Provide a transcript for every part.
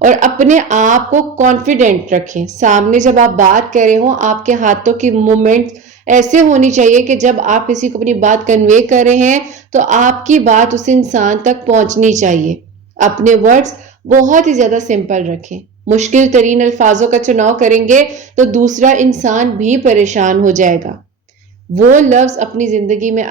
اور اپنے آپ کو کانفیڈنٹ رکھیں. سامنے جب آپ بات کر رہے ہوں آپ کے ہاتھوں کی موومنٹ ایسے ہونی چاہیے کہ جب آپ کسی کو اپنی بات کنوے کر رہے ہیں تو آپ کی بات اس انسان تک پہنچنی چاہیے. اپنے ورڈز بہت ہی زیادہ سمپل رکھیں. مشکل ترین الفاظوں کا چناؤ کریں گے تو دوسرا انسان بھی پریشان ہو جائے گا. وہ لفظ اپنی زندگی میں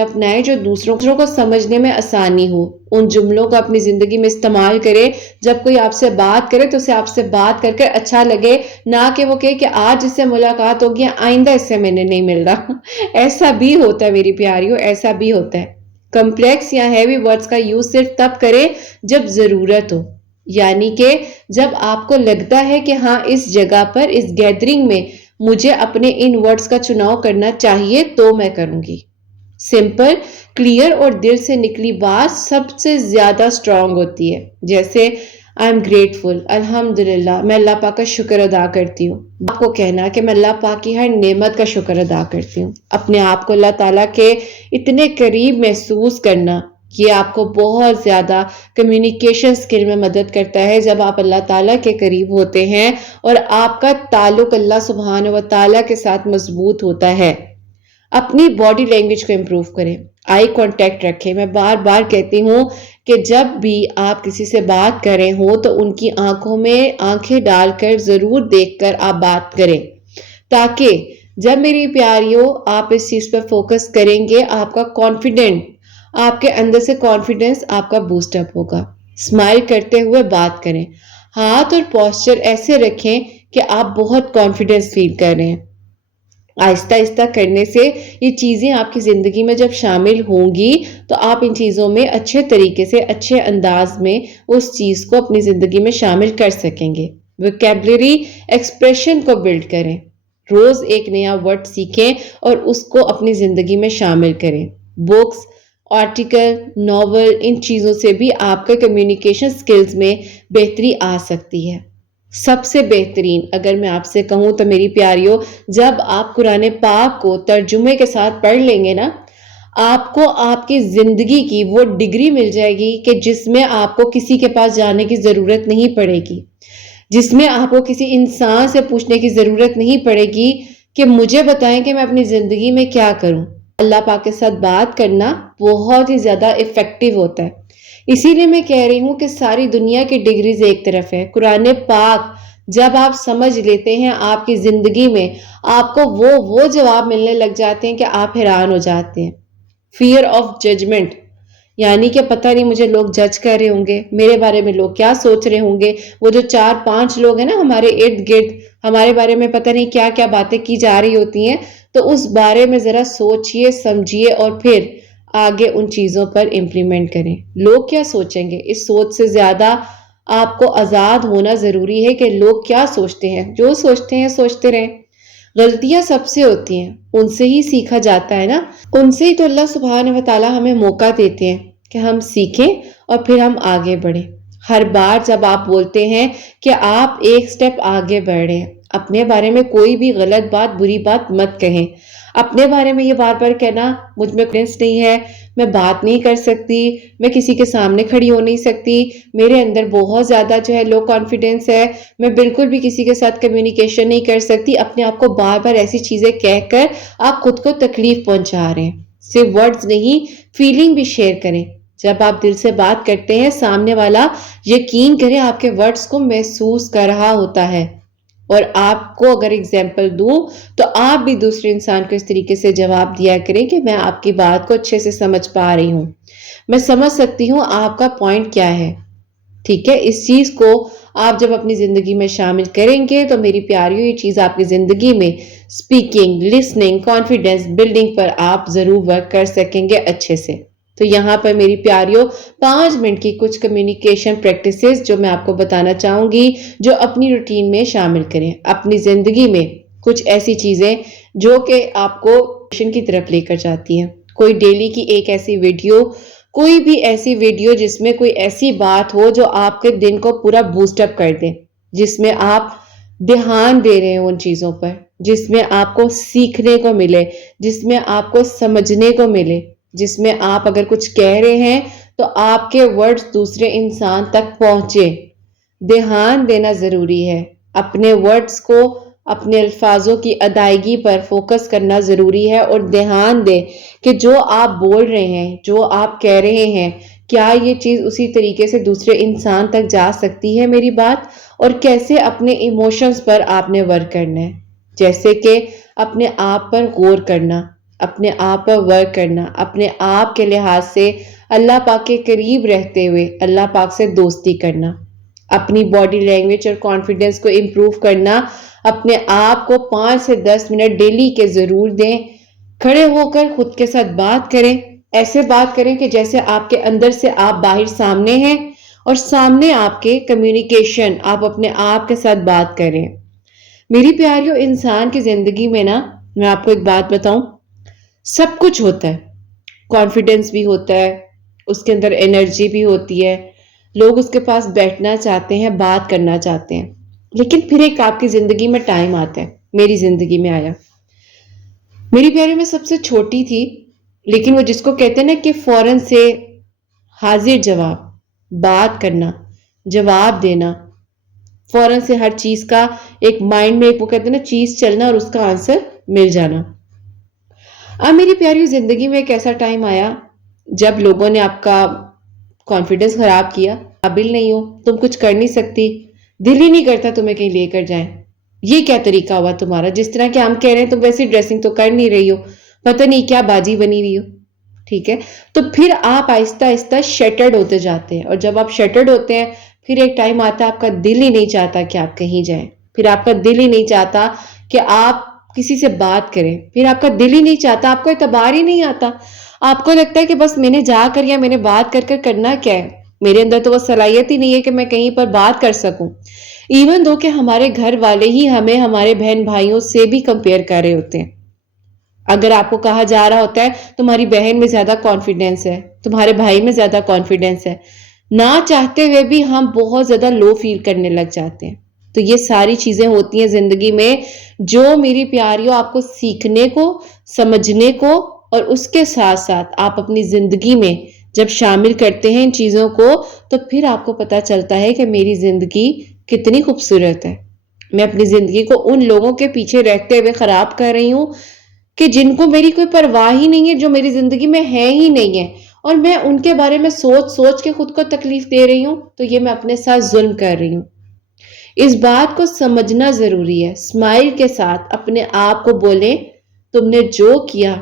اپنائیں جو دوسروں کو سمجھنے میں آسانی ہو. ان جملوں کو اپنی زندگی میں استعمال کرے جب کوئی آپ سے بات کرے تو اسے آپ سے بات کر کر اچھا لگے، نہ کہ وہ کہے کہ آج اس سے ملاقات ہوگی آئندہ اس سے میں نے نہیں مل رہا. ایسا بھی ہوتا ہے میری پیاریوں، ایسا بھی ہوتا ہے. کمپلیکس یا ہیوی ورڈز کا یوز صرف تب کرے جب ضرورت ہو، یعنی کہ جب آپ کو لگتا ہے کہ ہاں اس جگہ پر اس گیدرنگ میں مجھے اپنے ان ورڈز کا چناؤ کرنا چاہیے تو میں کروں گی. سمپل، کلیئر اور دل سے نکلی بات سب سے زیادہ سٹرونگ ہوتی ہے. جیسے آئی ایم گریٹفل، الحمدللہ، میں اللہ پاک کا شکر ادا کرتی ہوں. آپ کو کہنا کہ میں اللہ پاک کی ہر نعمت کا شکر ادا کرتی ہوں. اپنے آپ کو اللہ تعالیٰ کے اتنے قریب محسوس کرنا، یہ آپ کو بہت زیادہ کمیونیکیشن سکل میں مدد کرتا ہے. جب آپ اللہ تعالیٰ کے قریب ہوتے ہیں اور آپ کا تعلق اللہ سبحانہ و تعالیٰ کے ساتھ مضبوط ہوتا ہے. اپنی باڈی لینگویج کو امپروو کریں. آئی کانٹیکٹ رکھیں. میں بار بار کہتی ہوں کہ جب بھی آپ کسی سے بات کر رہے ہوں تو ان کی آنکھوں میں آنکھیں ڈال کر ضرور دیکھ کر آپ بات کریں، تاکہ جب میری پیاریوں آپ اس چیز پر فوکس کریں گے آپ کا کانفیڈنٹ، آپ کے اندر سے کانفیڈنس آپ کا بوسٹ اپ ہوگا. اسمائل کرتے ہوئے بات کریں. ہاتھ اور پوسچر ایسے رکھیں کہ آپ بہت کانفیڈنس فیل کر رہے ہیں. آہستہ آہستہ کرنے سے یہ چیزیں آپ کی زندگی میں جب شامل ہوں گی تو آپ ان چیزوں میں اچھے طریقے سے، اچھے انداز میں اس چیز کو اپنی زندگی میں شامل کر سکیں گے. ویکیبلری ایکسپریشن کو بلڈ کریں. روز ایک نیا ورڈ سیکھیں اور اس کو اپنی زندگی میں شامل کریں. بکس، آرٹیکل، ناول، ان چیزوں سے بھی آپ کے کمیونیکیشن سکلز میں بہتری آ سکتی ہے. سب سے بہترین اگر میں آپ سے کہوں تو میری پیاریوں، جب آپ قرآن پاک کو ترجمے کے ساتھ پڑھ لیں گے نا، آپ کو آپ کی زندگی کی وہ ڈگری مل جائے گی کہ جس میں آپ کو کسی کے پاس جانے کی ضرورت نہیں پڑے گی، جس میں آپ کو کسی انسان سے پوچھنے کی ضرورت نہیں پڑے گی کہ مجھے بتائیں کہ میں اپنی زندگی میں کیا کروں. اللہ پاک کے ساتھ بات کرنا بہت ہی زیادہ افیکٹو ہوتا ہے. اسی لیے میں کہہ رہی ہوں کہ ساری دنیا کی ڈگریز ایک طرف ہے، قرآن پاک جب آپ سمجھ لیتے ہیں آپ کی زندگی میں آپ کو وہ جواب ملنے لگ جاتے ہیں کہ آپ حیران ہو جاتے ہیں. فیئر آف ججمنٹ، یعنی کہ پتہ نہیں مجھے لوگ جج کر رہے ہوں گے، میرے بارے میں لوگ کیا سوچ رہے ہوں گے. وہ جو 4-5 لوگ ہیں نا ہمارے ارد گرد، ہمارے بارے میں پتہ نہیں کیا کیا باتیں کی جا رہی ہوتی ہیں، تو اس بارے میں ذرا سوچئے سمجھیے اور پھر آگے ان چیزوں پر امپلیمنٹ کریں. لوگ کیا سوچیں گے، اس سوچ سے زیادہ آپ کو آزاد ہونا ضروری ہے کہ لوگ کیا سوچتے ہیں. جو سوچتے ہیں سوچتے رہیں. غلطیاں سب سے ہوتی ہیں، ان سے ہی سیکھا جاتا ہے نا، ان سے ہی تو اللہ سبحانہ و تعالیٰ ہمیں موقع دیتے ہیں کہ ہم سیکھیں اور پھر ہم آگے بڑھیں. ہر بار جب آپ بولتے ہیں کہ آپ ایک سٹیپ آگے بڑھ رہے ہیں، اپنے بارے میں کوئی بھی غلط بات، بری بات مت کہیں. اپنے بارے میں یہ بار بار کہنا مجھ میں کانفیڈنس نہیں ہے، میں بات نہیں کر سکتی، میں کسی کے سامنے کھڑی ہو نہیں سکتی، میرے اندر بہت زیادہ جو ہے لو کانفیڈنس ہے، میں بالکل بھی کسی کے ساتھ کمیونیکیشن نہیں کر سکتی، اپنے آپ کو بار بار ایسی چیزیں کہہ کر آپ خود کو تکلیف پہنچا رہے ہیں. صرف ورڈز نہیں، فیلنگ بھی شیئر کریں. جب آپ دل سے بات کرتے ہیں سامنے والا یقین کریں آپ کے ورڈز کو محسوس کر رہا ہوتا ہے. اور آپ کو اگر اگزامپل دوں تو آپ بھی دوسرے انسان کو اس طریقے سے جواب دیا کریں کہ میں آپ کی بات کو اچھے سے سمجھ پا رہی ہوں، میں سمجھ سکتی ہوں آپ کا پوائنٹ کیا ہے. ٹھیک ہے، اس چیز کو آپ جب اپنی زندگی میں شامل کریں گے تو میری پیاریوں یہ چیز آپ کی زندگی میں اسپیکنگ، لسننگ، کانفیڈنس بلڈنگ پر آپ ضرور ورک کر سکیں گے اچھے سے. تو یہاں پر میری پیاریوں 5 منٹ کی کچھ کمیونیکیشن پریکٹسز جو میں آپ کو بتانا چاہوں گی جو اپنی روٹین میں شامل کریں. اپنی زندگی میں کچھ ایسی چیزیں جو کہ آپ کو ایکشن کی طرف لے کر جاتی ہیں. کوئی ڈیلی کی ایک ایسی ویڈیو، کوئی بھی ایسی ویڈیو جس میں کوئی ایسی بات ہو جو آپ کے دن کو پورا بوسٹ اپ کر دے، جس میں آپ دھیان دے رہے ہیں ان چیزوں پر، جس میں آپ کو سیکھنے کو ملے، جس میں آپ کو سمجھنے کو ملے، جس میں آپ اگر کچھ کہہ رہے ہیں تو آپ کے ورڈز دوسرے انسان تک پہنچے. دھیان دینا ضروری ہے. اپنے ورڈز کو، اپنے الفاظوں کی ادائیگی پر فوکس کرنا ضروری ہے اور دھیان دیں کہ جو آپ بول رہے ہیں، جو آپ کہہ رہے ہیں، کیا یہ چیز اسی طریقے سے دوسرے انسان تک جا سکتی ہے میری بات، اور کیسے اپنے ایموشنز پر آپ نے ورک کرنا ہے. جیسے کہ اپنے آپ پر غور کرنا، اپنے آپ پر ورک کرنا، اپنے آپ کے لحاظ سے اللہ پاک کے قریب رہتے ہوئے اللہ پاک سے دوستی کرنا، اپنی باڈی لینگویج اور کانفیڈنس کو امپروو کرنا. اپنے آپ کو 5 سے 10 منٹ ڈیلی کے ضرور دیں. کھڑے ہو کر خود کے ساتھ بات کریں. ایسے بات کریں کہ جیسے آپ کے اندر سے آپ باہر سامنے ہیں اور سامنے آپ کے کمیونیکیشن، آپ اپنے آپ کے ساتھ بات کریں. میری پیاریوں، انسان کی زندگی میں نا، میں آپ کو ایک بات بتاؤں، سب کچھ ہوتا ہے. کانفیڈنس بھی ہوتا ہے، اس کے اندر انرجی بھی ہوتی ہے، لوگ اس کے پاس بیٹھنا چاہتے ہیں، بات کرنا چاہتے ہیں. لیکن پھر ایک آپ کی زندگی میں ٹائم آتا ہے، میری زندگی میں آیا. میری پیاری میں سب سے چھوٹی تھی، لیکن وہ جس کو کہتے ہیں نا کہ فوراً سے حاضر جواب، بات کرنا، جواب دینا، فوراً سے ہر چیز کا ایک مائنڈ میں ایک وہ کہتے ہیں نا چیز چلنا اور اس کا آنسر مل جانا. اب میری پیاری زندگی میں ایک ایسا ٹائم آیا جب لوگوں نے آپ کا کانفیڈنس خراب کیا. قابل نہیں ہو، تم کچھ کر نہیں سکتی، دل ہی نہیں کرتا تمہیں کہیں لے کر جائیں. یہ کیا طریقہ ہوا تمہارا؟ جس طرح کہ ہم کہہ رہے ہیں تم ویسی ڈریسنگ تو کر نہیں رہی ہو، پتہ نہیں کیا باجی بنی ہوئی ہو. ٹھیک ہے، تو پھر آپ آہستہ آہستہ شیٹرڈ ہوتے جاتے ہیں، اور جب آپ شیٹرڈ ہوتے ہیں پھر ایک ٹائم آتا ہے آپ کا دل ہی نہیں چاہتا کہ آپ کہیں جائیں. پھر آپ کا دل ہی نہیں چاہتا کہ آپ کسی سے بات کریں. پھر آپ کا دل ہی نہیں چاہتا، آپ کو اعتبار ہی نہیں آتا. آپ کو لگتا ہے کہ بس میں نے جا کر یا میں نے بات کر کر کرنا کیا ہے، میرے اندر تو وہ صلاحیت ہی نہیں ہے کہ میں کہیں پر بات کر سکوں. ایون دو کہ ہمارے گھر والے ہی ہمیں ہمارے بہن بھائیوں سے بھی کمپیئر کر رہے ہوتے ہیں. اگر آپ کو کہا جا رہا ہوتا ہے تمہاری بہن میں زیادہ کانفیڈنس ہے، تمہارے بھائی میں زیادہ کانفیڈنس ہے، نہ چاہتے ہوئے بھی ہم بہت زیادہ لو فیل کرنے لگ جاتے ہیں. تو یہ ساری چیزیں ہوتی ہیں زندگی میں جو میری پیاریوں آپ کو سیکھنے کو، سمجھنے کو، اور اس کے ساتھ ساتھ آپ اپنی زندگی میں جب شامل کرتے ہیں ان چیزوں کو تو پھر آپ کو پتا چلتا ہے کہ میری زندگی کتنی خوبصورت ہے. میں اپنی زندگی کو ان لوگوں کے پیچھے رہتے ہوئے خراب کر رہی ہوں کہ جن کو میری کوئی پرواہ ہی نہیں ہے، جو میری زندگی میں ہے ہی نہیں ہے، اور میں ان کے بارے میں سوچ سوچ کے خود کو تکلیف دے رہی ہوں. تو یہ میں اپنے ساتھ ظلم کر رہی ہوں. اس بات کو سمجھنا ضروری ہے. اسمائل کے ساتھ اپنے آپ کو بولیں تم نے جو کیا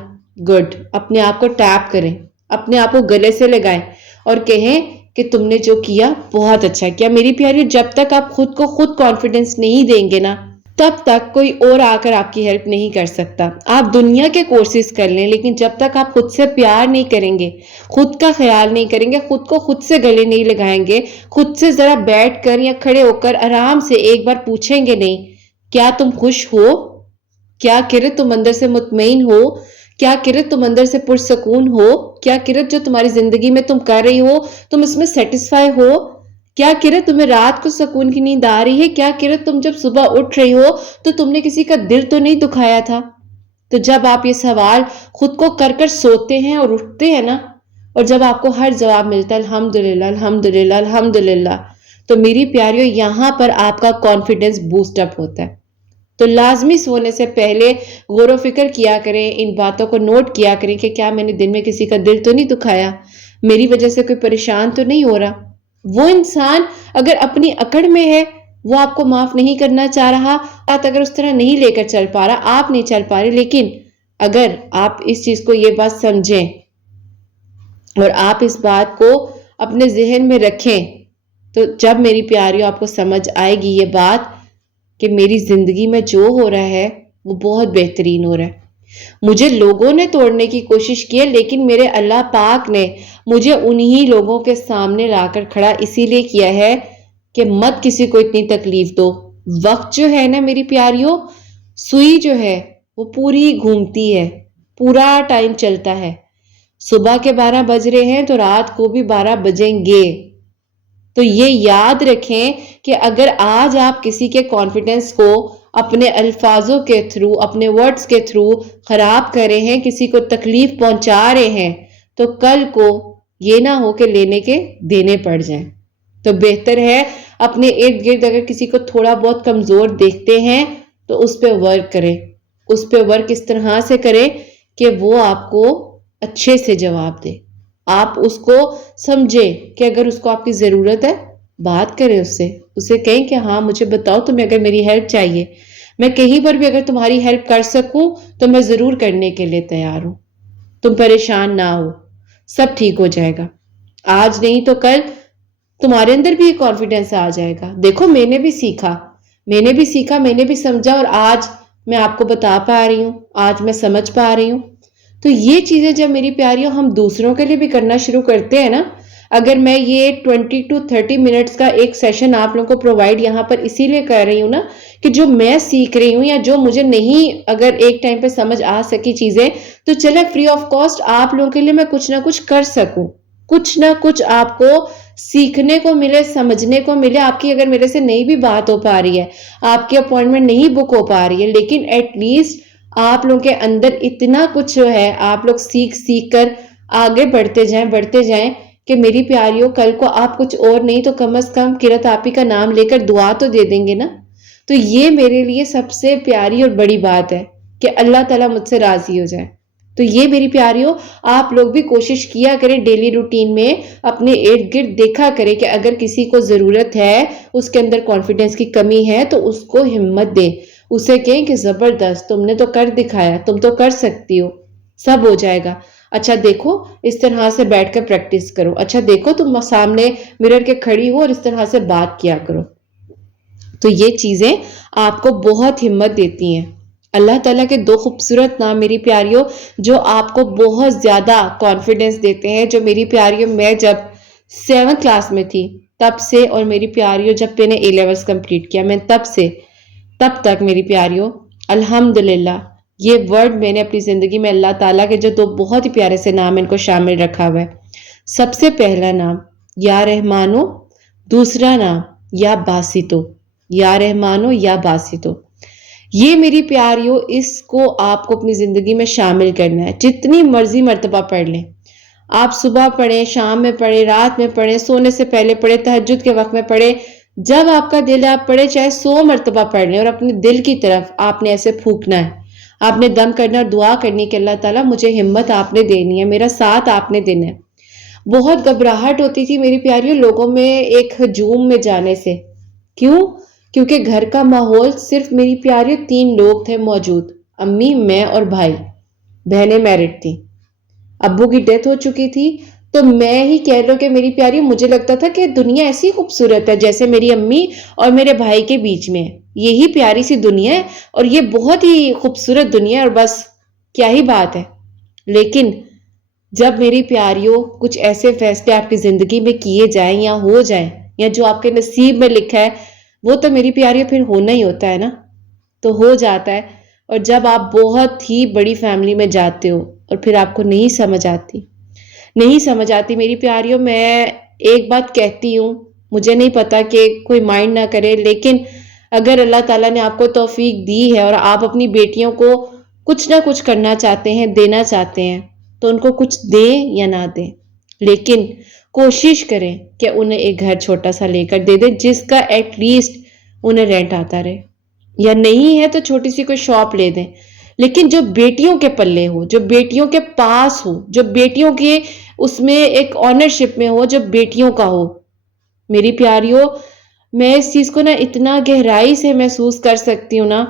گڈ. اپنے آپ کو ٹیپ کریں، اپنے آپ کو گلے سے لگائیں اور کہیں کہ تم نے جو کیا بہت اچھا کیا. میری پیاری، جب تک آپ خود کو خود کانفیڈنس نہیں دیں گے نا، تب تک کوئی اور آ کر آپ کی ہیلپ نہیں کر سکتا. آپ دنیا کے کورسز کر لیں، لیکن جب تک آپ خود سے پیار نہیں کریں گے، خود کا خیال نہیں کریں گے، خود کو خود سے گلے نہیں لگائیں گے، خود سے ذرا بیٹھ کر یا کھڑے ہو کر آرام سے ایک بار پوچھیں گے نہیں کیا تم خوش ہو، کیا کرت تم اندر سے مطمئن ہو، کیا کرت تم اندر سے پرسکون ہو، کیا کرت جو تمہاری زندگی میں تم کر رہی ہو تم اس میں سیٹسفائی ہو، کیا کرت تمہیں رات کو سکون کی نیند آ رہی ہے، کیا کرت تم جب صبح اٹھ رہی ہو تو تم نے کسی کا دل تو نہیں دکھایا تھا. تو جب آپ یہ سوال خود کو کر کر سوتے ہیں اور اٹھتے ہیں نا، اور جب آپ کو ہر جواب ملتا ہے الحمدللہ الحمدللہ الحمدللہ، تو میری پیاریوں یہاں پر آپ کا کانفیڈنس بوسٹ اپ ہوتا ہے. تو لازمی سونے سے پہلے غور و فکر کیا کریں، ان باتوں کو نوٹ کیا کریں کہ کیا میں نے دن میں کسی کا دل تو نہیں دکھایا، میری وجہ سے کوئی پریشان تو نہیں ہو رہا. وہ انسان اگر اپنی اکڑ میں ہے، وہ آپ کو معاف نہیں کرنا چاہ رہا، اگر اس طرح نہیں لے کر چل پا رہا، آپ نہیں چل پا رہے، لیکن اگر آپ اس چیز کو، یہ بات سمجھیں اور آپ اس بات کو اپنے ذہن میں رکھیں، تو جب میری پیاریوں آپ کو سمجھ آئے گی یہ بات کہ میری زندگی میں جو ہو رہا ہے وہ بہت بہترین ہو رہا ہے. مجھے لوگوں نے توڑنے کی کوشش کی ہے، لیکن میرے اللہ پاک نے مجھے انہی لوگوں کے سامنے لا کر کھڑا اسی لیے کیا ہے کہ مت کسی کو اتنی تکلیف دو. وقت جو ہے نا میری پیاریوں، سوئی جو ہے وہ پوری گھومتی ہے، پورا ٹائم چلتا ہے. صبح کے 12 بج رہے ہیں تو رات کو بھی 12 بجیں گے. تو یہ یاد رکھیں کہ اگر آج آپ کسی کے کانفیڈنس کو اپنے الفاظوں کے تھرو، اپنے ورڈز کے تھرو خراب کر رہے ہیں، کسی کو تکلیف پہنچا رہے ہیں، تو کل کو یہ نہ ہو کہ لینے کے دینے پڑ جائیں. تو بہتر ہے اپنے ارد گرد اگر کسی کو تھوڑا بہت کمزور دیکھتے ہیں تو اس پہ ورک کریں. اس پہ ورک اس طرح سے کریں کہ وہ آپ کو اچھے سے جواب دے. آپ اس کو سمجھے کہ اگر اس کو آپ کی ضرورت ہے بات کریں اس سے. اسے کہیں کہ ہاں مجھے بتاؤ تمہیں اگر میری ہیلپ چاہیے. میں کہیں پر بھی اگر تمہاری ہیلپ کر سکوں تو میں ضرور کرنے کے لیے تیار ہوں. تم پریشان نہ ہو، سب ٹھیک ہو جائے گا. آج نہیں تو کل تمہارے اندر بھی کانفیڈینس آ جائے گا. دیکھو میں نے بھی سیکھا، میں نے بھی سمجھا، اور آج میں آپ کو بتا پا رہی ہوں، آج میں سمجھ پا رہی ہوں. تو یہ چیزیں جب میری پیاریوں ہم دوسروں کے لیے بھی کرنا شروع کرتے ہیں نا، اگر میں یہ 20 to 30 منٹس کا ایک سیشن آپ لوگوں کو پرووائڈ یہاں پر اسی لیے کر رہی ہوں نا کہ جو میں سیکھ رہی ہوں یا جو مجھے نہیں اگر ایک ٹائم پہ سمجھ آ سکی چیزیں تو چلے فری آف کاسٹ آپ لوگوں کے لیے میں کچھ نہ کچھ کر سکوں. کچھ نہ کچھ آپ کو سیکھنے کو ملے، سمجھنے کو ملے. آپ کی اگر میرے سے نہیں بھی بات ہو پا رہی ہے، آپ کی اپوائنٹمنٹ نہیں بک ہو پا رہی ہے، لیکن ایٹ لیسٹ آپ لوگوں کے اندر اتنا کچھ ہے، آپ لوگ سیکھ کر آگے بڑھتے جائیں کہ میری پیاریوں کل کو آپ کچھ اور نہیں تو کم از کم قرت آپی کا نام لے کر دعا تو دے دیں گے نا. تو یہ میرے لیے سب سے پیاری اور بڑی بات ہے کہ اللہ تعالیٰ مجھ سے راضی ہو جائے. تو یہ میری پیاریوں آپ لوگ بھی کوشش کیا کریں ڈیلی روٹین میں اپنے ارد گرد دیکھا کریں کہ اگر کسی کو ضرورت ہے، اس کے اندر کانفیڈنس کی کمی ہے تو اس کو ہمت دیں. اسے کہیں کہ زبردست تم نے تو کر دکھایا، تم تو کر سکتی ہو، سب ہو جائے گا. اچھا دیکھو اس طرح سے بیٹھ کر پریکٹس کرو. اچھا دیکھو تم سامنے مرر کے کھڑی ہو اور اس طرح سے بات کیا کرو. تو یہ چیزیں آپ کو بہت ہمت دیتی ہیں. اللہ تعالیٰ کے دو خوبصورت نام میری پیاریوں جو آپ کو بہت زیادہ کانفیڈنس دیتے ہیں. جو میری پیاریوں میں جب 7th کلاس میں تھی تب سے، اور میری پیاریوں جب میں نے A-levels کمپلیٹ کیا میں تب سے تب تک میری پیاریوں الحمدللہ یہ ورڈ میں نے اپنی زندگی میں اللہ تعالیٰ کے جو دو بہت ہی پیارے سے نام ان کو شامل رکھا ہوا ہے. سب سے پہلا نام یا رحمانو، دوسرا نام یا باسطو. یا رحمانو یا باسطو. یہ میری پیاریوں اس کو آپ کو اپنی زندگی میں شامل کرنا ہے. جتنی مرضی مرتبہ پڑھ لیں آپ، صبح پڑھیں، شام میں پڑھیں، رات میں پڑھیں، سونے سے پہلے پڑھیں، تہجد کے وقت میں پڑھیں، جب آپ کا دل ہے آپ پڑھیں، چاہے 100 مرتبہ پڑھ لیں. اور اپنے دل کی طرف آپ نے ایسے پھونکنا ہے، آپ نے دم کرنا اور دعا کرنی کہ اللہ تعالیٰ مجھے ہمت آپ نے دینی ہے، میرا ساتھ آپ نے دینا ہے. بہت گھبراہٹ ہوتی تھی میری پیاریوں لوگوں میں ایک ہجوم میں جانے سے. کیوں؟ کیونکہ گھر کا ماحول صرف میری پیاریوں 3 لوگ تھے موجود، امی، میں اور بھائی. بہنیں میرڈ تھیں، ابو کی ڈیتھ ہو چکی تھی. تو میں ہی کہہ لو کہ میری پیاری مجھے لگتا تھا کہ دنیا ایسی خوبصورت ہے جیسے میری امی اور میرے بھائی کے بیچ میں ہے. یہی پیاری سی دنیا ہے اور یہ بہت ہی خوبصورت دنیا ہے اور بس کیا ہی بات ہے. لیکن جب میری پیاریوں کچھ ایسے فیصلے آپ کی زندگی میں کیے جائیں یا ہو جائیں یا جو آپ کے نصیب میں لکھا ہے وہ تو میری پیاریوں پھر ہونا ہی ہوتا ہے نا، تو ہو جاتا ہے. اور جب آپ بہت ہی بڑی فیملی میں جاتے ہو اور پھر آپ کو نہیں سمجھ آتی میری پیاریوں. میں ایک بات کہتی ہوں، مجھے نہیں پتا کہ کوئی مائنڈ نہ کرے، لیکن اگر اللہ تعالیٰ نے آپ کو توفیق دی ہے اور آپ اپنی بیٹیوں کو کچھ نہ کچھ کرنا چاہتے ہیں، دینا چاہتے ہیں، تو ان کو کچھ دیں یا نہ دیں، لیکن کوشش کریں کہ انہیں ایک گھر چھوٹا سا لے کر دے دیں جس کا ایٹ لیسٹ انہیں رینٹ آتا رہے، یا نہیں ہے تو چھوٹی سی کوئی شاپ لے دیں، لیکن جو بیٹیوں کے پلے ہو، جو بیٹیوں کے پاس ہو، جو بیٹیوں کے اس میں ایک آنرشپ میں ہو، جو بیٹیوں کا ہو. میری پیاریوں میں اس چیز کو نا اتنا گہرائی سے محسوس کر سکتی ہوں نا،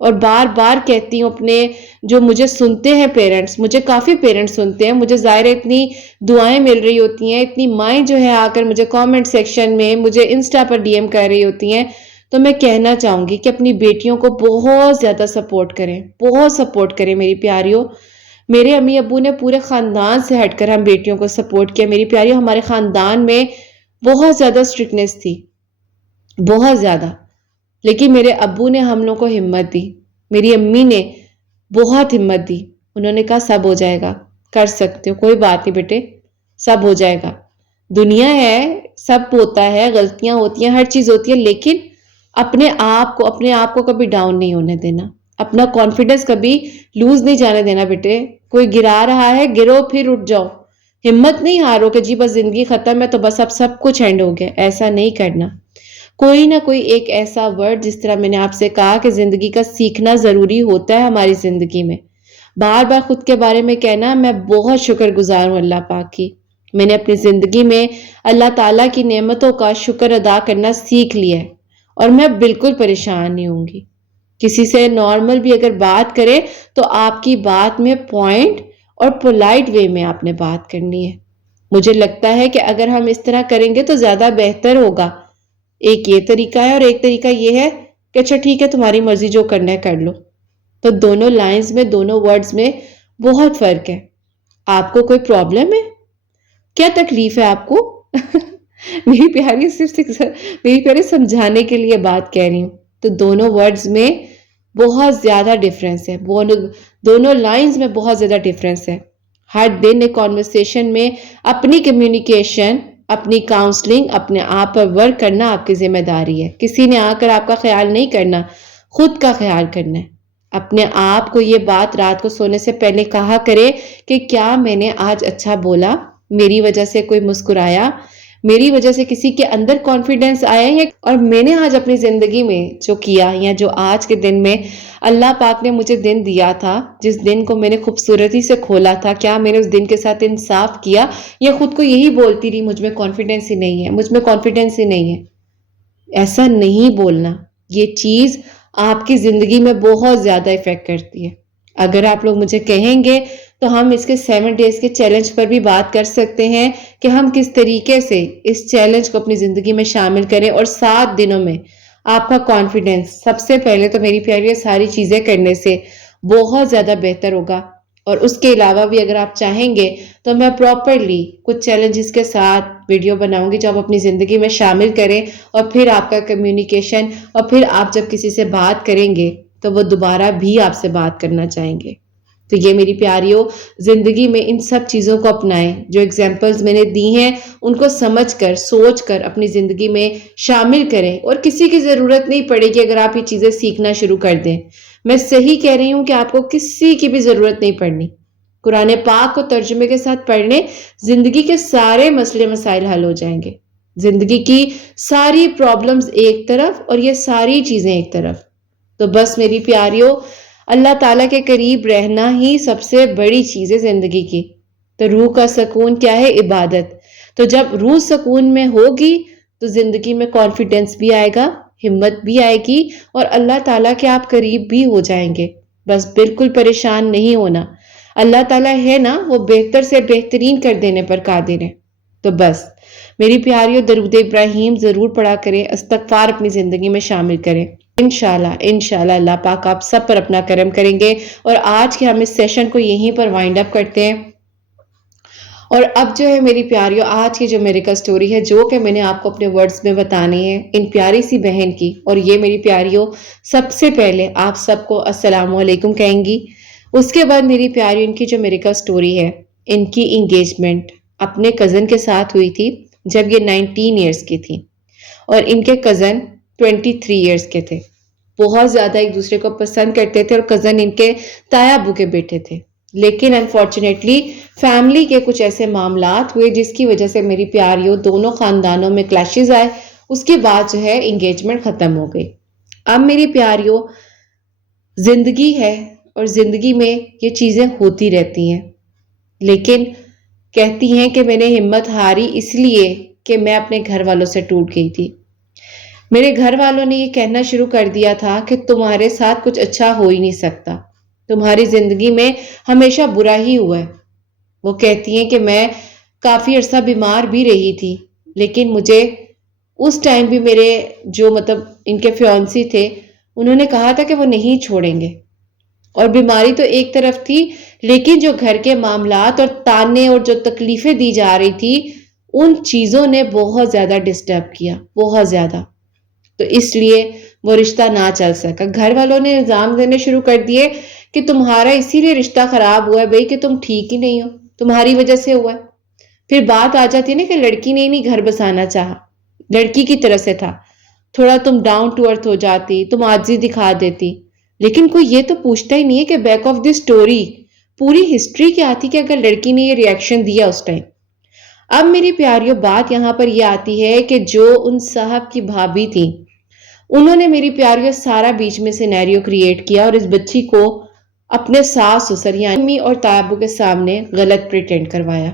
اور بار بار کہتی ہوں اپنے جو مجھے سنتے ہیں پیرنٹس، مجھے کافی پیرنٹس سنتے ہیں، مجھے ظاہر اتنی دعائیں مل رہی ہوتی ہیں، اتنی مائیں جو ہے آ کر مجھے کامنٹ سیکشن میں، مجھے انسٹا پر DM کر رہی ہوتی ہیں. تو میں کہنا چاہوں گی کہ اپنی بیٹیوں کو بہت زیادہ سپورٹ کریں، بہت سپورٹ کریں میری پیاریوں. میرے امی ابو نے پورے خاندان سے ہٹ کر ہم بیٹیوں کو سپورٹ کیا میری پیاریوں. ہمارے خاندان میں بہت زیادہ اسٹرکٹنیس تھی، بہت زیادہ، لیکن میرے ابو نے ہم لوگوں کو ہمت دی، میری امی نے بہت ہمت دی. انہوں نے کہا سب ہو جائے گا، کر سکتے ہو، کوئی بات نہیں بیٹے، سب ہو جائے گا. دنیا ہے، سب ہوتا ہے، غلطیاں ہوتی ہیں، ہر چیز ہوتی ہے، لیکن اپنے آپ کو کبھی ڈاؤن نہیں ہونے دینا، اپنا کانفیڈنس کبھی لوز نہیں جانے دینا بیٹے. کوئی گرا رہا ہے، گرو پھر اٹھ جاؤ، ہمت نہیں ہارو کہ جی بس زندگی ختم ہے تو بس اب سب کچھ اینڈ ہو گیا، ایسا نہیں کرنا۔ کوئی نہ کوئی ایک ایسا ورڈ، جس طرح میں نے آپ سے کہا کہ زندگی کا سیکھنا ضروری ہوتا ہے ہماری زندگی میں، بار بار خود کے بارے میں کہنا، میں بہت شکر گزار ہوں اللہ پاک کی، میں نے اپنی زندگی میں اللہ تعالیٰ کی نعمتوں کا شکر ادا کرنا سیکھ لیا ہے، اور میں بالکل پریشان نہیں ہوں گی۔ کسی سے نارمل بھی اگر بات کرے تو آپ کی بات میں پوائنٹ اور پولائٹ وے میں آپ نے بات کرنی ہے۔ مجھے لگتا ہے کہ اگر ہم اس طرح کریں گے تو زیادہ بہتر ہوگا۔ ایک یہ طریقہ ہے اور ایک طریقہ یہ ہے کہ اچھا ٹھیک ہے تمہاری مرضی جو کرنا ہے کر لو۔ تو دونوں لائنز میں، دونوں ورڈز میں بہت فرق ہے۔ آپ کو کوئی پرابلم ہے؟ کیا تکلیف ہے آپ کو؟ میری پیاری میری پیاری سمجھانے کے لیے بات کہہ رہی ہوں۔ تو دونوں ورڈز میں بہت زیادہ ڈفرینس ہے، دونوں لائنز میں بہت زیادہ ڈفرینس ہے۔ ہر دن ایک کانورسیشن میں اپنی کمیونیکیشن، اپنی کاؤنسلنگ، اپنے آپ پر ورک کرنا آپ کی ذمہ داری ہے۔ کسی نے آ کر آپ کا خیال نہیں کرنا، خود کا خیال کرنا ہے۔ اپنے آپ کو یہ بات رات کو سونے سے پہلے کہا کرے کہ کیا میں نے آج اچھا بولا، میری وجہ سے کوئی مسکرایا، میری وجہ سے کسی کے اندر کانفیڈنس آیا ہے، اور میں نے آج اپنی زندگی میں جو کیا، یا جو آج کے دن میں اللہ پاک نے مجھے دن دیا تھا، جس دن کو میں نے خوبصورتی سے کھولا تھا، کیا میں نے اس دن کے ساتھ انصاف کیا، یا خود کو یہی بولتی رہی مجھ میں کانفیڈنس ہی نہیں ہے، مجھ میں کانفیڈنس ہی نہیں ہے۔ ایسا نہیں بولنا، یہ چیز آپ کی زندگی میں بہت زیادہ افیکٹ کرتی ہے۔ اگر آپ لوگ مجھے کہیں گے تو ہم اس کے 7 ڈیز کے چیلنج پر بھی بات کر سکتے ہیں کہ ہم کس طریقے سے اس چیلنج کو اپنی زندگی میں شامل کریں، اور 7 دنوں میں آپ کا کانفیڈنس سب سے پہلے تو میری پیاری ساری چیزیں کرنے سے بہت زیادہ بہتر ہوگا۔ اور اس کے علاوہ بھی اگر آپ چاہیں گے تو میں پراپرلی کچھ چیلنجز کے ساتھ ویڈیو بناؤں گی جو آپ اپنی زندگی میں شامل کریں، اور پھر آپ کا کمیونیکیشن، اور پھر آپ جب کسی سے بات کریں گے تو وہ دوبارہ بھی آپ سے بات کرنا چاہیں گے۔ تو یہ میری پیاریوں، زندگی میں ان سب چیزوں کو اپنائیں، جو ایگزامپلز میں نے دی ہیں ان کو سمجھ کر، سوچ کر اپنی زندگی میں شامل کریں، اور کسی کی ضرورت نہیں پڑے گی اگر آپ یہ چیزیں سیکھنا شروع کر دیں۔ میں صحیح کہہ رہی ہوں کہ آپ کو کسی کی بھی ضرورت نہیں پڑنی۔ قرآن پاک کو ترجمے کے ساتھ پڑھنے، زندگی کے سارے مسئلے مسائل حل ہو جائیں گے۔ زندگی کی ساری پرابلمز ایک طرف اور یہ ساری چیزیں ایک طرف۔ تو بس میری پیاریوں، اللہ تعالیٰ کے قریب رہنا ہی سب سے بڑی چیز ہے زندگی کی۔ تو روح کا سکون کیا ہے؟ عبادت۔ تو جب روح سکون میں ہوگی تو زندگی میں کانفیڈنس بھی آئے گا، ہمت بھی آئے گی، اور اللہ تعالیٰ کے آپ قریب بھی ہو جائیں گے۔ بس بالکل پریشان نہیں ہونا، اللہ تعالیٰ ہے نا، وہ بہتر سے بہترین کر دینے پر قادر ہے۔ تو بس میری پیاریوں، درود ابراہیم ضرور پڑھا کریں، استغفار اپنی زندگی میں شامل کریں۔ انشاءاللہ اللہ پاک آپ سب پر اپنا کرم کریں گے۔ اور آج کے ہم اس سیشن کو یہیں پر وائنڈ اپ کرتے ہیں۔ اور اب جو ہے میری پیاریوں، آج کی جو میرے کا سٹوری ہے، جو کہ میں نے آپ کو اپنے ورڈز میں بتانی ہے ان پیاری سی بہن کی، اور یہ میری پیاریوں سب سے پہلے آپ سب کو السلام علیکم کہیں گی۔ اس کے بعد میری پیاریوں، ان کی جو میرے کا سٹوری ہے، ان کی انگیجمنٹ اپنے کزن کے ساتھ ہوئی تھی جب یہ 19 ایئرس کی تھی، اور ان کے کزن 23 ایئرس کے تھے۔ بہت زیادہ ایک دوسرے کو پسند کرتے تھے، اور کزن ان کے تایا ابو کے بیٹے تھے۔ لیکن انفارچونیٹلی فیملی کے کچھ ایسے معاملات ہوئے جس کی وجہ سے میری پیاریوں دونوں خاندانوں میں کلیشز آئے۔ اس کے بعد جو ہے انگیجمنٹ ختم ہو گئی۔ اب میری پیاریوں، زندگی ہے اور زندگی میں یہ چیزیں ہوتی رہتی ہیں، لیکن کہتی ہیں کہ میں نے ہمت ہاری اس لیے کہ میں اپنے گھر والوں سے ٹوٹ گئی تھی۔ میرے گھر والوں نے یہ کہنا شروع کر دیا تھا کہ تمہارے ساتھ کچھ اچھا ہو ہی نہیں سکتا، تمہاری زندگی میں ہمیشہ برا ہی ہوا ہے۔ وہ کہتی ہیں کہ میں کافی عرصہ بیمار بھی رہی تھی، لیکن مجھے اس ٹائم بھی میرے جو ان کے فیونسی تھے، انہوں نے کہا تھا کہ وہ نہیں چھوڑیں گے۔ اور بیماری تو ایک طرف تھی، لیکن جو گھر کے معاملات اور تانے اور جو تکلیفیں دی جا رہی تھی، ان چیزوں نے بہت زیادہ ڈسٹرب کیا، بہت زیادہ۔ تو اس لیے وہ رشتہ نہ چل سکا۔ گھر والوں نے الزام دینے شروع کر دیے کہ تمہارا اسی لیے رشتہ خراب ہوا ہے بھائی کہ تم ٹھیک ہی نہیں ہو، تمہاری وجہ سے ہوا ہے۔ پھر بات آ جاتی ہے نا کہ لڑکی نے نہیں گھر بسانا چاہا، لڑکی کی طرف سے تھا، تھوڑا تم ڈاؤن ٹو ارتھ ہو جاتی، تم عاجزی دکھا دیتی۔ لیکن کوئی یہ تو پوچھتا ہی نہیں ہے کہ بیک آف دی سٹوری پوری ہسٹری کیا تھی کہ اگر لڑکی نے یہ ریئیکشن دیا اس ٹائم۔ اب میری پیاریوں بات یہاں پر یہ آتی ہے کہ جو ان صاحب کی بھابھی تھی انہوں نے میری پیاریوں سارا بیچ میں سینیریو کریٹ کیا اور اس بچی کو اپنے ساس سسر یعنی امی اور تابو کے سامنے غلط پریٹینڈ کروایا.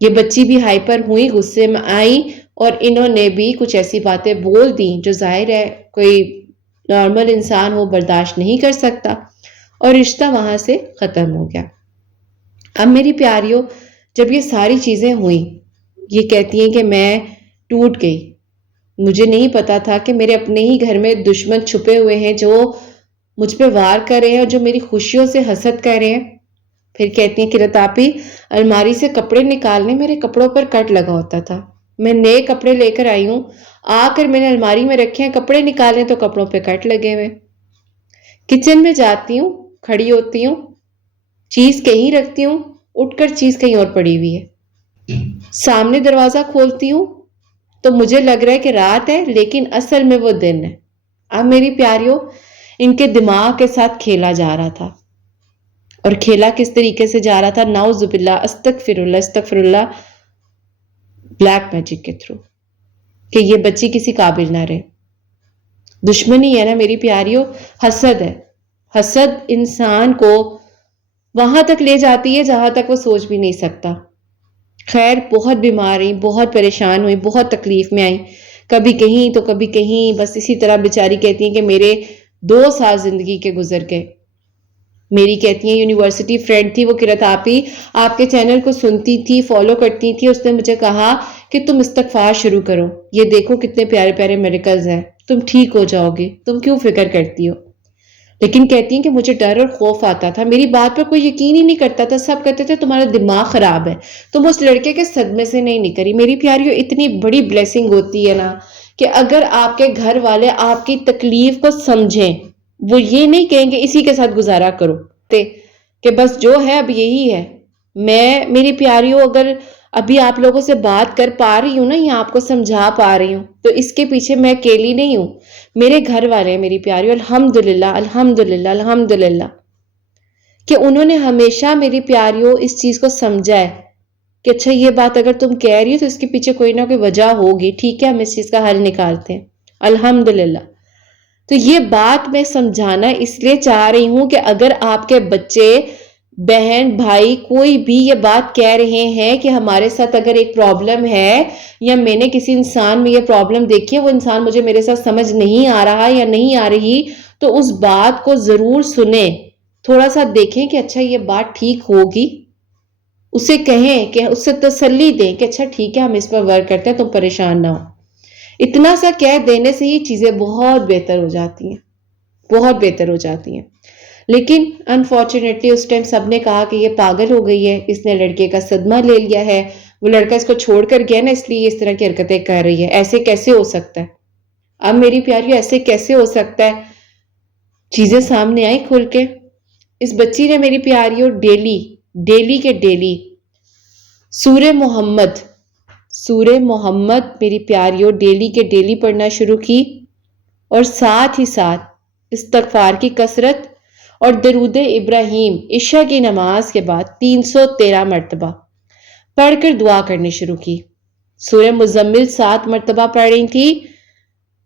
یہ بچی بھی ہائپر ہوئی، غصے میں آئی اور انہوں نے بھی کچھ ایسی باتیں بول دیں جو ظاہر ہے کوئی نارمل انسان وہ برداشت نہیں کر سکتا اور رشتہ وہاں سے ختم ہو گیا. اب میری پیاریوں جب یہ ساری چیزیں ہوئیں یہ کہتی ہیں کہ میں ٹوٹ گئی. مجھے نہیں پتا تھا کہ میرے اپنے ہی گھر میں دشمن چھپے ہوئے ہیں جو مجھ پہ وار کر رہے ہیں اور جو میری خوشیوں سے حسد کر رہے ہیں. پھر کہتی ہیں کہ رتاپی الماری سے کپڑے نکالنے میرے کپڑوں پر کٹ لگا ہوتا تھا. میں نئے کپڑے لے کر آئی ہوں، آ کر میں نے الماری میں رکھے ہیں، کپڑے نکالنے تو کپڑوں پہ کٹ لگے ہوئے. کچن میں جاتی ہوں، کھڑی ہوتی ہوں، چیز کہیں رکھتی ہوں، اٹھ کر چیز کہیں اور پڑی ہوئی ہے. سامنے دروازہ کھولتی ہوں تو مجھے لگ رہا ہے کہ رات ہے لیکن اصل میں وہ دن ہے. اب میری پیاریوں ان کے دماغ کے ساتھ کھیلا جا رہا تھا. اور کھیلا کس طریقے سے جا رہا تھا؟ نعوذ باللہ، استغفر اللہ، بلیک میجک کے تھرو، کہ یہ بچی کسی قابل نہ رہے. دشمنی ہے نا میری پیاریوں، حسد ہے. حسد انسان کو وہاں تک لے جاتی ہے جہاں تک وہ سوچ بھی نہیں سکتا. خیر بہت بیمار ہوئی، بہت پریشان ہوئی، بہت تکلیف میں آئی، کبھی کہیں تو کبھی کہیں. بس اسی طرح بیچاری کہتی ہیں کہ میرے 2 سال زندگی کے گزر گئے. میری کہتی ہیں یونیورسٹی فرینڈ تھی وہ قرت آپی، آپ کے چینل کو سنتی تھی، فالو کرتی تھی. اس نے مجھے کہا کہ تم استغفار شروع کرو، یہ دیکھو کتنے پیارے پیارے میریکلز ہیں، تم ٹھیک ہو جاؤ گے، تم کیوں فکر کرتی ہو. لیکن کہتی ہیں کہ مجھے ڈر اور خوف آتا تھا، میری بات پر کوئی یقین ہی نہیں کرتا تھا. سب کہتے تھے تمہارا دماغ خراب ہے، تم اس لڑکے کے صدمے سے نہیں نکلی. میری پیاریوں اتنی بڑی بلیسنگ ہوتی ہے نا کہ اگر آپ کے گھر والے آپ کی تکلیف کو سمجھیں، وہ یہ نہیں کہیں گے اسی کے ساتھ گزارا کرو کہ بس جو ہے اب یہی ہے. میری پیاریوں اگر ابھی آپ لوگوں سے بات کر پا رہی ہوں نا یا آپ کو سمجھا پا رہی ہوں تو اس کے پیچھے میں اکیلی نہیں ہوں، میرے گھر والے ہیں میری پیاریوں. الحمدللہ الحمدللہ الحمدللہ کہ انہوں نے ہمیشہ میری پیاریوں اس چیز کو سمجھا ہے کہ اچھا یہ بات اگر تم کہہ رہی ہو تو اس کے پیچھے کوئی نہ کوئی وجہ ہوگی، ٹھیک ہے ہم اس چیز کا حل نکالتے ہیں. الحمدللہ. تو یہ بات میں سمجھانا اس لیے چاہ رہی ہوں کہ اگر آپ کے بچے، بہن، بھائی کوئی بھی یہ بات کہہ رہے ہیں کہ ہمارے ساتھ اگر ایک پرابلم ہے یا میں نے کسی انسان میں یہ پرابلم دیکھی ہے، وہ انسان مجھے میرے ساتھ سمجھ نہیں آ رہا یا نہیں آ رہی، تو اس بات کو ضرور سنیں، تھوڑا سا دیکھیں کہ اچھا یہ بات ٹھیک ہوگی. اسے کہیں کہ اس سے تسلی دیں کہ اچھا ٹھیک ہے ہم اس پر ورک کرتے ہیں، تم پریشان نہ ہو. اتنا سا کہہ دینے سے ہی چیزیں بہت بہتر ہو جاتی ہیں، بہت بہتر ہو جاتی ہیں. لیکن انفارچونیٹلی اس ٹائم سب نے کہا کہ یہ پاگل ہو گئی ہے، اس نے لڑکے کا صدمہ لے لیا ہے، وہ لڑکا اس کو چھوڑ کر گیا نا اس لیے اس طرح کی حرکتیں کر رہی ہے. ایسے کیسے ہو سکتا ہے؟ اب میری پیاری ایسے کیسے ہو سکتا ہے؟ چیزیں سامنے آئی کھل کے. اس بچی نے میری پیاریوں ڈیلی کے ڈیلی سورہ محمد میری پیاریوں ڈیلی کے ڈیلی پڑھنا شروع کی اور ساتھ ہی ساتھ استغفار کی کثرت اور درود ابراہیم عشاء کی نماز کے بعد 313 مرتبہ پڑھ کر دعا کرنی شروع کی. سورہ مزمل 7 مرتبہ پڑھ رہی تھی،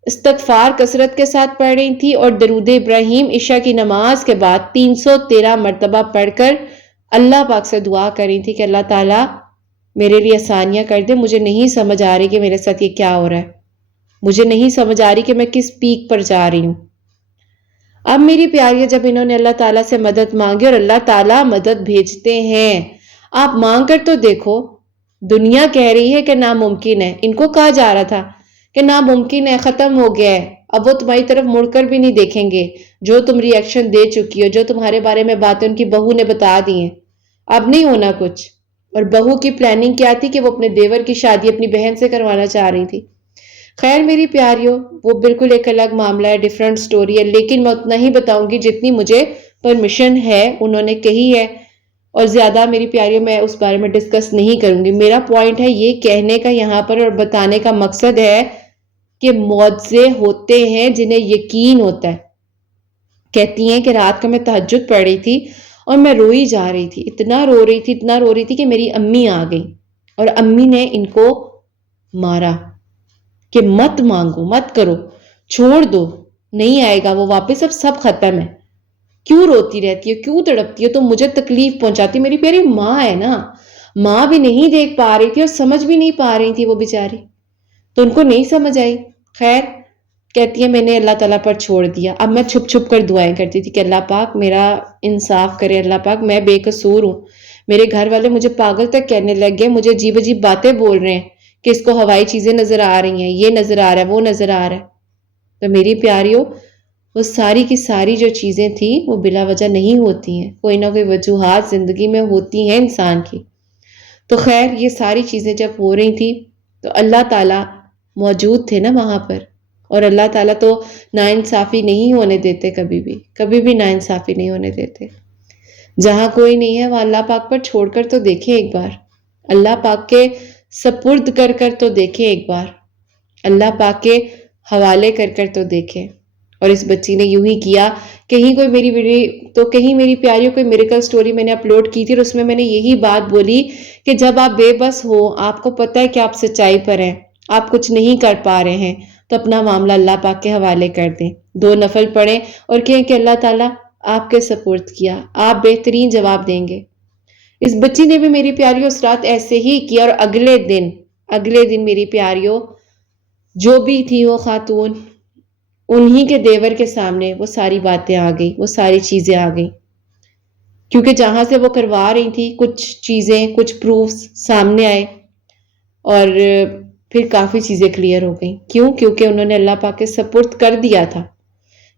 استغفار کثرت کے ساتھ پڑھ رہی تھی اور درود ابراہیم عشاء کی نماز کے بعد 313 مرتبہ پڑھ کر اللہ پاک سے دعا کر رہی تھی کہ اللہ تعالیٰ میرے لیے آسانیاں کر دے. مجھے نہیں سمجھ آ رہی کہ میرے ساتھ یہ کیا ہو رہا ہے، مجھے نہیں سمجھ آ رہی کہ میں کس پیک پر جا رہی ہوں. اب میری پیاری جب انہوں نے اللہ تعالیٰ سے مدد مانگی اور اللہ تعالیٰ مدد بھیجتے ہیں، آپ مانگ کر تو دیکھو. دنیا کہہ رہی ہے کہ ناممکن ہے، ان کو کہا جا رہا تھا کہ ناممکن ہے، ختم ہو گیا ہے، اب وہ تمہاری طرف مڑ کر بھی نہیں دیکھیں گے. جو تم ری ایکشن دے چکی ہو، جو تمہارے بارے میں باتیں ان کی بہو نے بتا دی ہیں، اب نہیں ہونا کچھ. اور بہو کی پلاننگ کیا تھی کہ وہ اپنے دیور کی شادی اپنی بہن سے کروانا چاہ رہی تھی. خیر میری پیاریوں وہ بالکل ایک الگ معاملہ ہے، ڈیفرنٹ سٹوری ہے، لیکن میں اتنا ہی بتاؤں گی جتنی مجھے پرمیشن ہے انہوں نے کہی ہے، اور زیادہ میری پیاریوں میں اس بارے میں ڈسکس نہیں کروں گی. میرا پوائنٹ ہے یہ کہنے کا یہاں پر اور بتانے کا مقصد ہے کہ معجزے ہوتے ہیں جنہیں یقین ہوتا ہے. کہتی ہیں کہ رات کو میں تہجد پڑھ رہی تھی اور میں روئی جا رہی تھی، اتنا رو رہی تھی کہ میری امی آ گئی. اور امی نے ان کو مارا کہ مت مانگو، مت کرو، چھوڑ دو، نہیں آئے گا وہ واپس، اب سب ختم ہے، کیوں روتی رہتی ہے، کیوں تڑپتی ہے، تو مجھے تکلیف پہنچاتی، میری پیاری ماں ہے نا، ماں بھی نہیں دیکھ پا رہی تھی اور سمجھ بھی نہیں پا رہی تھی وہ بیچاری، تو ان کو نہیں سمجھ آئی۔ خیر کہتی ہے میں نے اللہ تعالیٰ پر چھوڑ دیا، اب میں چھپ چھپ کر دعائیں کرتی تھی کہ اللہ پاک میرا انصاف کرے، اللہ پاک میں بے قصور ہوں، میرے گھر والے مجھے پاگل تک کہنے لگ گئے، مجھے عجیب عجیب باتیں بول رہے ہیں کہ اس کو ہوائی چیزیں نظر آ رہی ہیں، یہ نظر آ رہا ہے، وہ نظر آ رہا ہے۔ تو میری پیاریوں، وہ ساری کی ساری جو چیزیں تھیں وہ بلا وجہ نہیں ہوتی ہیں، کوئی نہ کوئی وجوہات زندگی میں ہوتی ہیں انسان کی۔ تو خیر یہ ساری چیزیں جب ہو رہی تھی تو اللہ تعالیٰ موجود تھے نا وہاں پر، اور اللہ تعالیٰ تو ناانصافی نہیں ہونے دیتے، کبھی بھی ناانصافی نہیں ہونے دیتے۔ جہاں کوئی نہیں ہے وہاں اللہ پاک پر چھوڑ کر تو دیکھیں ایک بار، اللہ پاک کے سپرد کر کر تو دیکھیں ایک بار، اللہ پاک کے حوالے کر کر تو دیکھیں۔ اور اس بچی نے یوں ہی کیا، کہیں کوئی میری ویڈیو تو کہیں میری پیاریوں کوئی میریکل سٹوری میں نے اپلوڈ کی تھی، اور اس میں نے یہی بات بولی کہ جب آپ بے بس ہو، آپ کو پتہ ہے کہ آپ سچائی پر ہیں، آپ کچھ نہیں کر پا رہے ہیں، تو اپنا معاملہ اللہ پاک کے حوالے کر دیں، 2 نفل پڑھیں اور کہیں کہ اللہ تعالیٰ آپ کے سپرد کیا، آپ بہترین جواب دیں گے۔ اس بچی نے بھی میری پیاریوں اس رات ایسے ہی کیا، اور اگلے دن میری پیاریوں جو بھی تھی وہ خاتون، انہی کے دیور کے سامنے وہ ساری باتیں آ گئی، وہ ساری چیزیں آ گئی، کیونکہ جہاں سے وہ کروا رہی تھی کچھ چیزیں، کچھ پروفز سامنے آئے، اور پھر کافی چیزیں کلیئر ہو گئیں۔ کیوں؟ کیونکہ انہوں نے اللہ پاک کے سپرد کر دیا تھا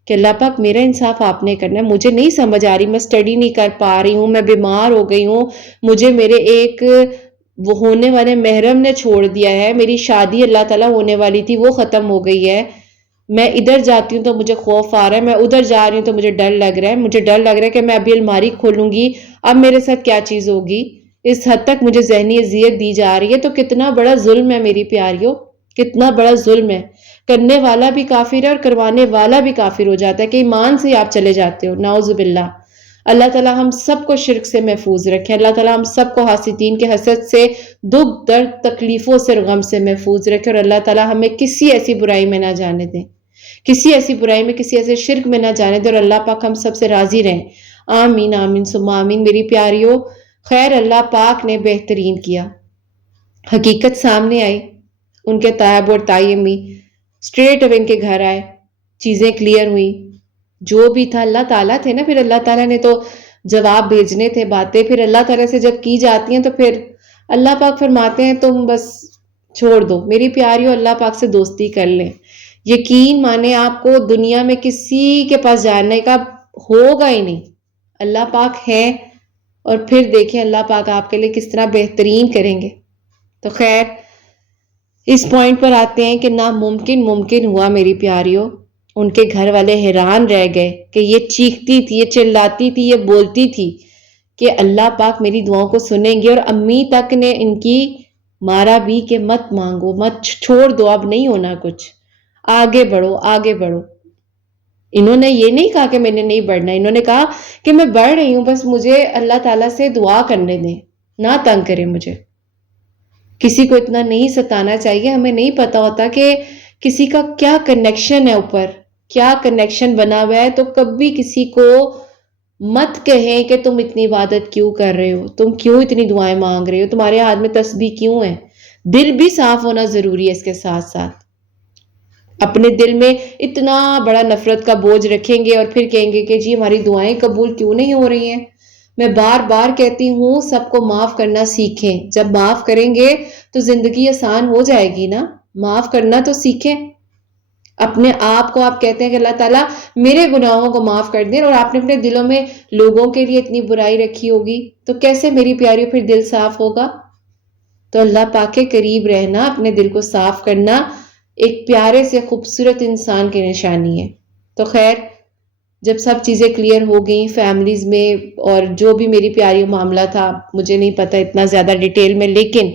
کہ اللہ پاک میرا انصاف آپ نے کرنا ہے، مجھے نہیں سمجھ آ رہی، میں سٹڈی نہیں کر پا رہی ہوں، میں بیمار ہو گئی ہوں، مجھے میرے ایک وہ ہونے والے محرم نے چھوڑ دیا ہے، میری شادی اللہ تعالیٰ ہونے والی تھی وہ ختم ہو گئی ہے، میں ادھر جاتی ہوں تو مجھے خوف آ رہا ہے، میں ادھر جا رہی ہوں تو مجھے ڈر لگ رہا ہے کہ میں ابھی الماری کھولوں گی، اب میرے ساتھ کیا چیز ہوگی، اس حد تک مجھے ذہنی اذیت دی جا رہی ہے۔ تو کتنا بڑا ظلم ہے میری پیاریوں، کتنا بڑا ظلم ہے، کرنے والا بھی کافر ہے اور کروانے والا بھی کافر ہو جاتا ہے کہ ایمان سے آپ چلے جاتے ہو، نعوذ باللہ۔ اللہ تعالیٰ ہم سب کو شرک سے محفوظ رکھے، اللہ تعالیٰ ہم سب کو حاسدین کے حسد سے، دکھ درد تکلیفوں سے، غم سے محفوظ رکھے، اور اللہ تعالیٰ ہمیں کسی ایسی برائی میں نہ جانے دیں، کسی ایسی برائی میں، کسی ایسے شرک میں نہ جانے دیں، اور اللہ پاک ہم سب سے راضی رہیں، آمین آمین ثم آمین۔ میری پیاریوں، خیر اللہ پاک نے بہترین کیا، حقیقت سامنے آئی، ان کے تائب اور تائی امی اسٹریٹ اب ان کے گھر آئے، چیزیں کلیئر ہوئی، جو بھی تھا اللہ تعالیٰ تھے نا، پھر اللہ تعالیٰ نے تو جواب بھیجنے تھے، باتیں پھر اللہ تعالیٰ سے جب کی جاتی ہیں تو پھر اللہ پاک فرماتے ہیں تم بس چھوڑ دو۔ میری پیاریوں، اللہ پاک سے دوستی کر لیں، یقین مانے آپ کو دنیا میں کسی کے پاس جانے کا ہوگا ہی نہیں، اللہ پاک ہے، اور پھر دیکھیں اللہ پاک آپ کے لیے کس طرح بہترین کریں گے۔ تو خیر اس پوائنٹ پر آتے ہیں کہ ناممکن ممکن ہوا میری پیاریوں، ان کے گھر والے حیران رہ گئے کہ یہ چیختی تھی، یہ چلاتی تھی، یہ بولتی تھی کہ اللہ پاک میری دعاؤں کو سنیں گے، اور امی تک نے ان کی مارا بھی کہ مت مانگو، مت، چھوڑ دو، اب نہیں ہونا کچھ، آگے بڑھو آگے بڑھو۔ انہوں نے یہ نہیں کہا کہ میں نے نہیں بڑھنا، انہوں نے کہا کہ میں بڑھ رہی ہوں، بس مجھے اللہ تعالیٰ سے دعا کرنے دیں، نہ تنگ کریں مجھے۔ کسی کو اتنا نہیں ستانا چاہیے، ہمیں نہیں پتا ہوتا کہ کسی کا کیا کنیکشن ہے، اوپر کیا کنیکشن بنا ہوا ہے، تو کبھی کسی کو مت کہیں کہ تم اتنی عبادت کیوں کر رہے ہو، تم کیوں اتنی دعائیں مانگ رہے ہو، تمہارے ہاتھ میں تسبیح کیوں ہے۔ دل بھی صاف ہونا ضروری ہے، اس کے ساتھ ساتھ اپنے دل میں اتنا بڑا نفرت کا بوجھ رکھیں گے اور پھر کہیں گے کہ جی ہماری دعائیں قبول کیوں نہیں ہو رہی ہیں۔ میں بار بار کہتی ہوں سب کو معاف کرنا سیکھیں، جب معاف کریں گے تو زندگی آسان ہو جائے گی نا، معاف کرنا تو سیکھیں۔ اپنے آپ کو آپ کہتے ہیں کہ اللہ تعالیٰ میرے گناہوں کو معاف کر دیں، اور آپ نے اپنے دلوں میں لوگوں کے لیے اتنی برائی رکھی ہوگی، تو کیسے میری پیاری پھر دل صاف ہوگا۔ تو اللہ پاک کے قریب رہنا، اپنے دل کو صاف کرنا ایک پیارے سے خوبصورت انسان کی نشانی ہے۔ تو خیر جب سب چیزیں کلیئر ہو گئیں فیملیز میں، اور جو بھی میری پیاری معاملہ تھا، مجھے نہیں پتا اتنا زیادہ ڈیٹیل میں، لیکن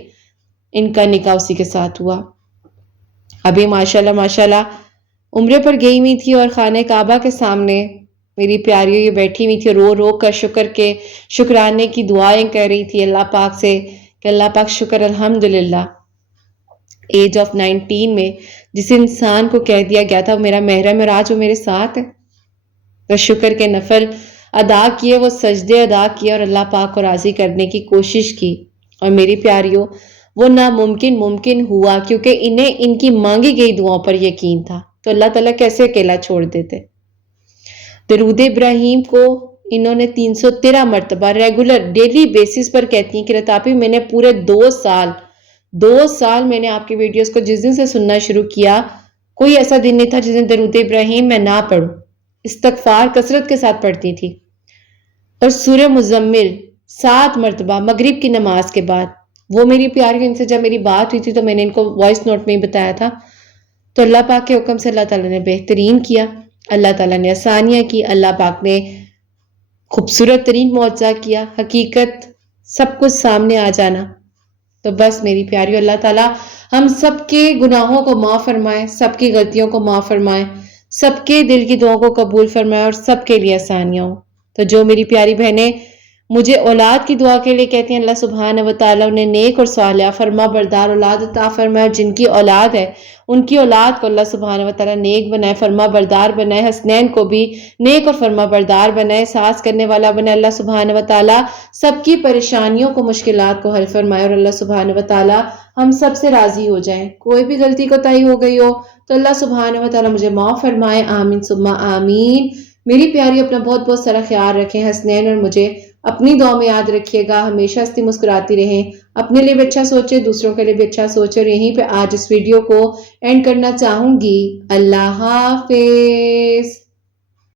ان کا نکاح اسی کے ساتھ ہوا۔ ابھی ماشاءاللہ عمرے پر گئی ہوئی تھی، اور خانہ کعبہ کے سامنے میری پیاری یہ بیٹھی ہوئی تھی، رو رو کر شکرانے کی دعائیں کر رہی تھی اللہ پاک سے کہ اللہ پاک شکر الحمدللہ ایج آف 19 میں جس انسان کو کہہ دیا گیا تھا وہ میرا محرم ہے اور آج وہ میرے ساتھ ہے. تو شکر کے نفل ادا کیے، وہ سجدے ادا کیے اور اللہ پاک کو راضی کرنے کی کوشش کی. اور میری پیاریوں، وہ ناممکن ممکن ہوا کیونکہ انہیں ان کی مانگی گئی دعاؤں پر یقین تھا. تو اللہ تعالیٰ کیسے اکیلا چھوڑ دیتے. درود ابراہیم کو انہوں نے 313 مرتبہ ریگولر ڈیلی بیسس پر کہتی ہیں کہ رتاپی میں نے پورے 2 سال میں نے آپ کی ویڈیوز کو جس دن سے سننا شروع کیا کوئی ایسا دن نہیں تھا جس دن درود ابراہیم میں نہ پڑھوں. استغفار کثرت کے ساتھ پڑھتی تھی. اور سورہ مزمل 7 مرتبہ مغرب کی نماز کے بعد. وہ میری پیاری ان سے جب میری بات ہوئی تھی تو میں نے ان کو وائس نوٹ میں ہی بتایا تھا. تو اللہ پاک کے حکم سے اللہ تعالیٰ نے بہترین کیا، اللہ تعالیٰ نے آسانیاں کی، اللہ پاک نے خوبصورت ترین معجزہ کیا، حقیقت سب کچھ سامنے آ جانا. تو بس میری پیاریوں، اللہ تعالیٰ ہم سب کے گناہوں کو معاف فرمائے، سب کی غلطیوں کو معاف فرمائے، سب کے دل کی دعاؤں کو قبول فرمائے اور سب کے لیے آسانیاں ہوں. تو جو میری پیاری بہنیں مجھے اولاد کی دعا کے لیے کہتی ہیں اللہ سبحانہ و تعالیٰ انہیں نیک اور صالحہ فرما بردار اولاد عطا فرمائے. جن کی اولاد ہے ان کی اولاد کو اللہ سبحانہ و تعالیٰ نیک بنائے، فرما بردار بنائے. حسنین کو بھی نیک اور فرما بردار بنائے، ساس کرنے والا بنائے. اللہ سبحانہ و تعالیٰ سب کی پریشانیوں کو، مشکلات کو حل فرمائے اور اللہ سبحانہ و تعالیٰ ہم سب سے راضی ہو جائیں. کوئی بھی غلطی کوتاہی ہو گئی ہو تو اللہ سبحانہ و تعالیٰ مجھے معاف فرمائے. آمین ثم آمین. میری پیاری اپنا بہت بہت سارا خیال رکھیں. حسنین اور مجھے اپنی دعا میں یاد رکھیے گا. ہمیشہ ہنستی مسکراتی رہیں، اپنے لیے بھی اچھا سوچے، دوسروں کے لیے بھی اچھا سوچے. اور یہیں پہ آج اس ویڈیو کو اینڈ کرنا چاہوں گی. اللہ حافظ.